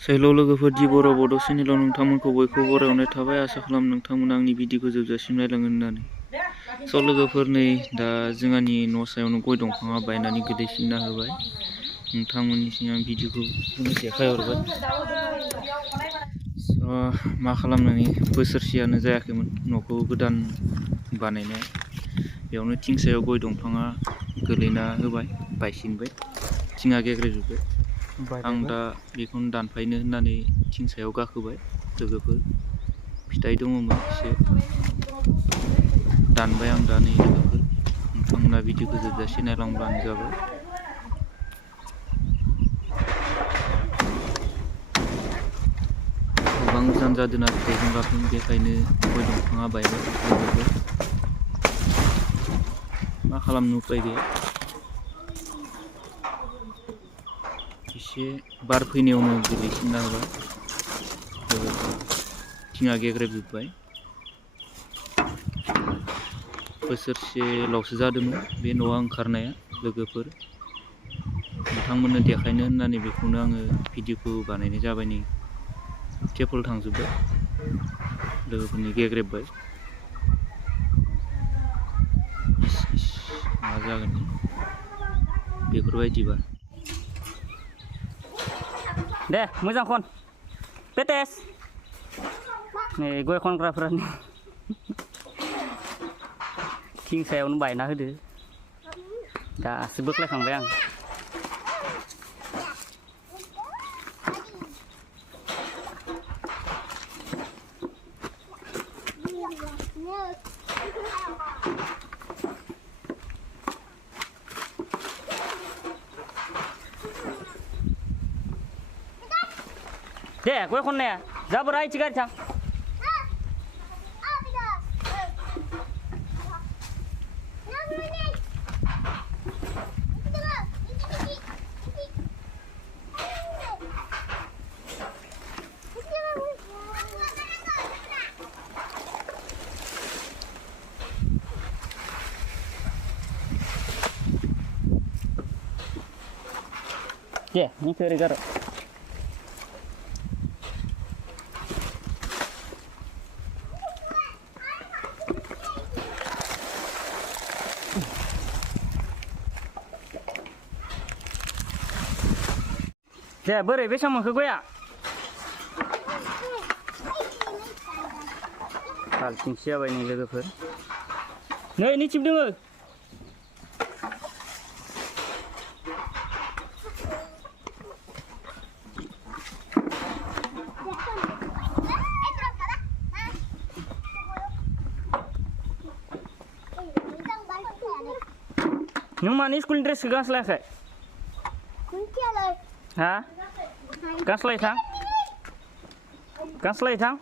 हेल' लोगोफोर दि बर' बड' चेनेलाव नोंथांमोनखौ बयखौबो बरायहरनाय थाबाय। आसा खालाम नोंथांमोना आंनि भिडिअखौ जोबजासिम नायलांगोन होननानै। स' लोगोफोर नै दा जोंहानि न' सायावनो गय दंफाङा बायनानै गोलैसिनना होबाय। नोंथांमोननिसिम आं भिडिअखौ देखायहरबाय। स' मा खालामनानै बोसोरसेयानो जायाखैमोन न'खौ गोदान बानायनाय। बेयावनो थिं सायाव गय दंफाङा गोलैना होबाय, बायसिनबाय, थिङा गेग्रेजोब्बाय। आं दा बेखौनो दानफायनो होननानै थिं सायाव गाखोबाय लोगोफोर। फिथाइ दङमोन एसे, दानबाय आं दा नै लोगोफोर। नोंथांमोना भिडिअखौ जोबजासे नायलांब्लानो जाबाय। गोबां गोजान जादोंना फिथाइजों गाखोनो, बेखायनो गय दंफाङा बायबाय लोगोफोर। मा खालामनो उपाय गैया। एसे बार फैनायावनो गोलैसिनना होबाय लोगोफोर। थिङा गेग्रेबजोब्बाय। बोसोरसेल'सो जादोंमोन बे न'आ ओंखारनाया लोगोफोर। नोंथांमोननो देखायनो होननानै बेखौनो आङो भिडिअखौ बानायनाय जाबाय। नै टेबोल थांजोब्बाय, लोगोफोरनि गेग्रेबबाय। मा जागोन बेफोरबायदिबा। दे मोजां खन पेटेस नै गय खनग्राफोरानो थिं सायावनो बायना होदो। दासो बोख्लायखांबाय आं। दे गय खननाया जाबोरा इथि गारि थां। दे निखौ ओरै गार'। दे बोरै बेसां मोनखो गया? फालथिंसे जाबाय नै लोगोफोर। नै निथिं दोङो। नों मानि स्कुलनि ड्रेसखौ गानस्लायाखै? हा? गानस्लाय थां। गानस्लाय थां।